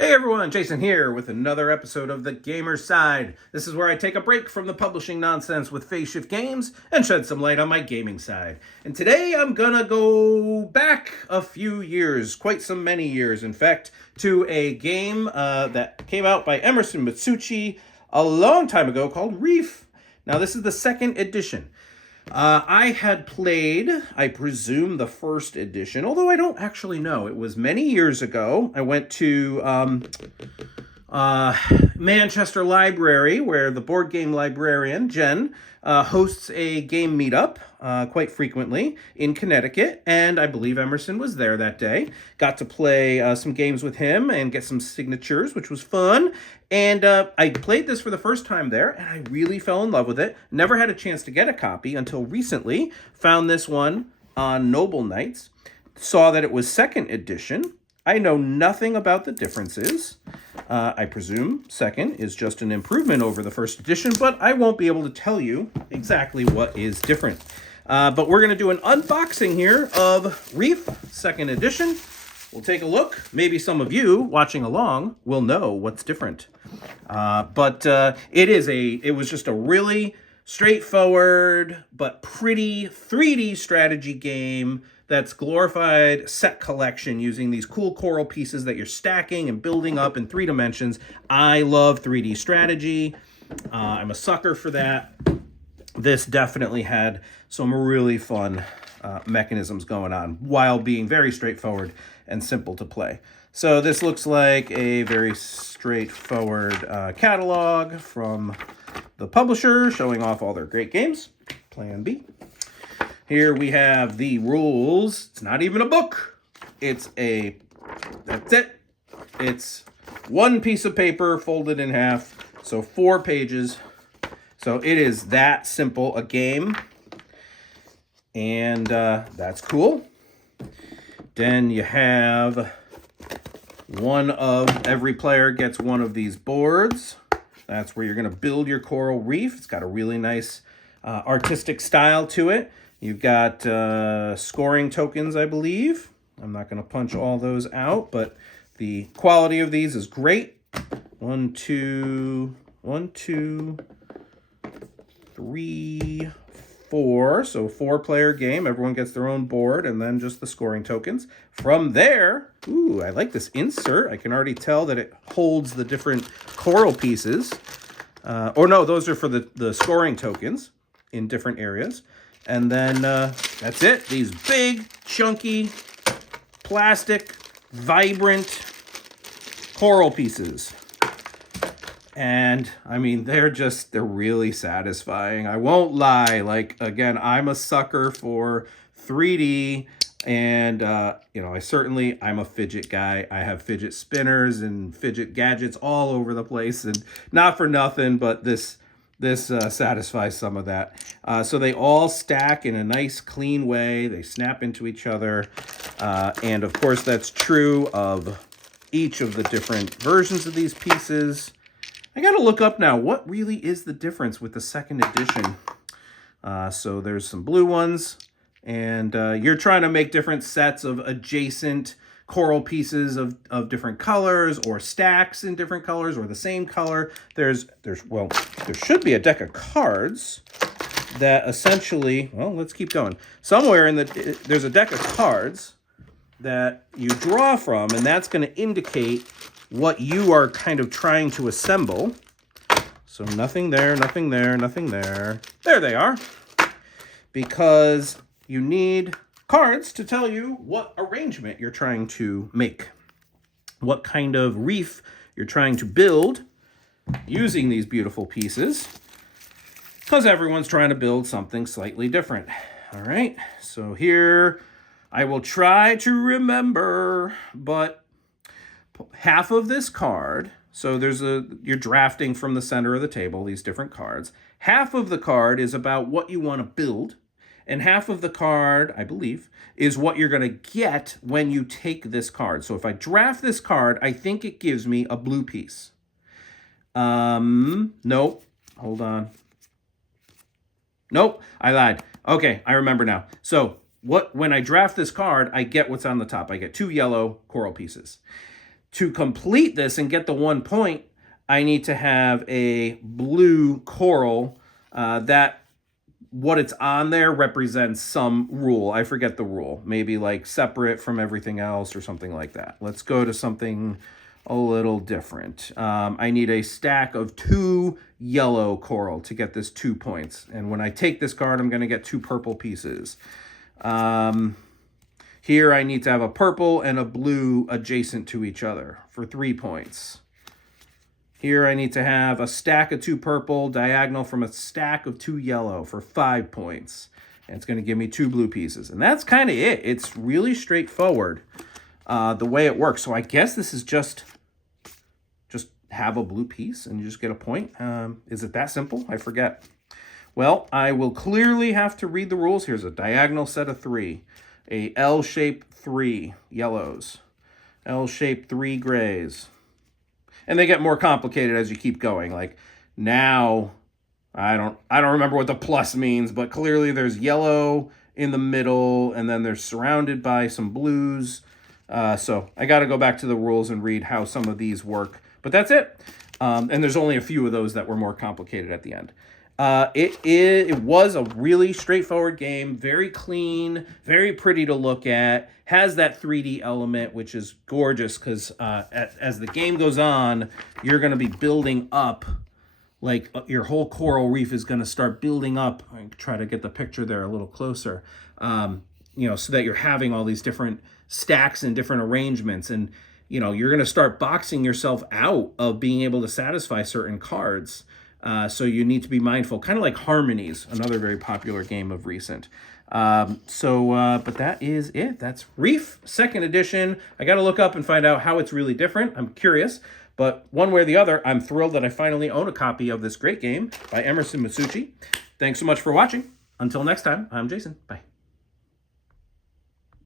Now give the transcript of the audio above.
Hey everyone, Jason here with another episode of The Gamer's Side. This is where I take a break from the publishing nonsense with Phase Shift Games and shed some light on my gaming side. And today I'm gonna go back a few years, quite some many years in fact, to a game that came out by Emerson Matsuuchi a long time ago called Reef. Now this is the second edition. I had played, I presume, the first edition, although I don't actually know. It was many years ago. I went to Manchester Library, where the board game librarian, Jen, hosts a game meetup quite frequently in Connecticut, and I believe Emerson was there that day. Got to play some games with him and get some signatures, which was fun. And I played this for the first time there, and I really fell in love with it. Never had a chance to get a copy until recently. Found this one on Noble Knights. Saw that it was second edition. I know nothing about the differences. I presume second is just an improvement over the first edition, but I won't be able to tell you exactly what is different. But we're going to do an unboxing here of Reef, second edition. We'll take a look. Maybe some of you watching along will know what's different. But it was just a really straightforward but pretty 3D strategy game that's glorified set collection using these cool coral pieces that you're stacking and building up in 3 dimensions. I love 3D strategy. I'm a sucker for that. This definitely had some really fun mechanisms going on while being very straightforward and simple to play. So this looks like a very straightforward catalog from the publisher showing off all their great games. Plan B. Here we have the rules. It's not even a book. That's it. It's one piece of paper folded in half. So 4 pages. So it is that simple a game. And that's cool. Then you have every player gets one of these boards. That's where you're going to build your coral reef. It's got a really nice artistic style to it. You've got scoring tokens, I believe. I'm not going to punch all those out, but the quality of these is great. 1, 2, 3, 4. So 4-player game. Everyone gets their own board and then just the scoring tokens. From there, ooh, I like this insert. I can already tell that it holds the different coral pieces. Or no, those are for the scoring tokens in different areas. And then that's it. These big, chunky, plastic, vibrant coral pieces. And I mean, they're really satisfying. I won't lie. Like, again, I'm a sucker for 3D. And, I'm a fidget guy. I have fidget spinners and fidget gadgets all over the place. And not for nothing, but this satisfies some of that. So they all stack in a nice, clean way. They snap into each other. And, of course, that's true of each of the different versions of these pieces. I got to look up now, what really is the difference with the second edition? So there's some blue ones, and you're trying to make different sets of adjacent coral pieces of different colors, or stacks in different colors, or the same color. There should be a deck of cards that essentially, well, let's keep going. Somewhere there's a deck of cards that you draw from, and that's going to indicate what you are kind of trying to assemble. So nothing there, nothing there, nothing there. There they are. Because you need cards to tell you what arrangement you're trying to make. What kind of reef you're trying to build using these beautiful pieces. Because everyone's trying to build something slightly different. All right, so here I will try to remember, but half of this card, so you're drafting from the center of the table, these different cards. Half of the card is about what you want to build, and half of the card, I believe, is what you're going to get when you take this card. So if I draft this card, I think it gives me a blue piece. Nope. Hold on. Nope, I lied. Okay, I remember now. So when I draft this card, I get what's on the top. I get 2 yellow coral pieces. To complete this and get the 1 point, I need to have a blue coral that what it's on there represents some rule. I forget the rule. Maybe like separate from everything else or something like that. Let's go to something a little different. I need a stack of 2 yellow coral to get this 2 points. And when I take this card, I'm going to get 2 purple pieces. Here I need to have a purple and a blue adjacent to each other for 3 points. Here I need to have a stack of 2 purple diagonal from a stack of 2 yellow for 5 points. And it's going to give me 2 blue pieces. And that's kind of it. It's really straightforward the way it works. So I guess this is just have a blue piece and you just get a point. Is it that simple? I forget. Well, I will clearly have to read the rules. Here's a diagonal set of 3. A L-shaped 3 yellows. L-shaped 3 grays. And they get more complicated as you keep going. Like now, I don't remember what the plus means, but clearly there's yellow in the middle, and then they're surrounded by some blues. So I got to go back to the rules and read how some of these work. But that's it. And there's only a few of those that were more complicated at the end. It was a really straightforward game, very clean, very pretty to look at, has that 3D element, which is gorgeous because as the game goes on, you're going to be building up, like your whole coral reef is going to start building up. I can try to get the picture there a little closer, so that you're having all these different stacks and different arrangements. And, you're going to start boxing yourself out of being able to satisfy certain cards. So you need to be mindful, kind of like Harmonies, another very popular game of recent. But that is it. That's Reef, 2nd edition. I got to look up and find out how it's really different. I'm curious. But one way or the other, I'm thrilled that I finally own a copy of this great game by Emerson Matsuuchi. Thanks so much for watching. Until next time, I'm Jason. Bye.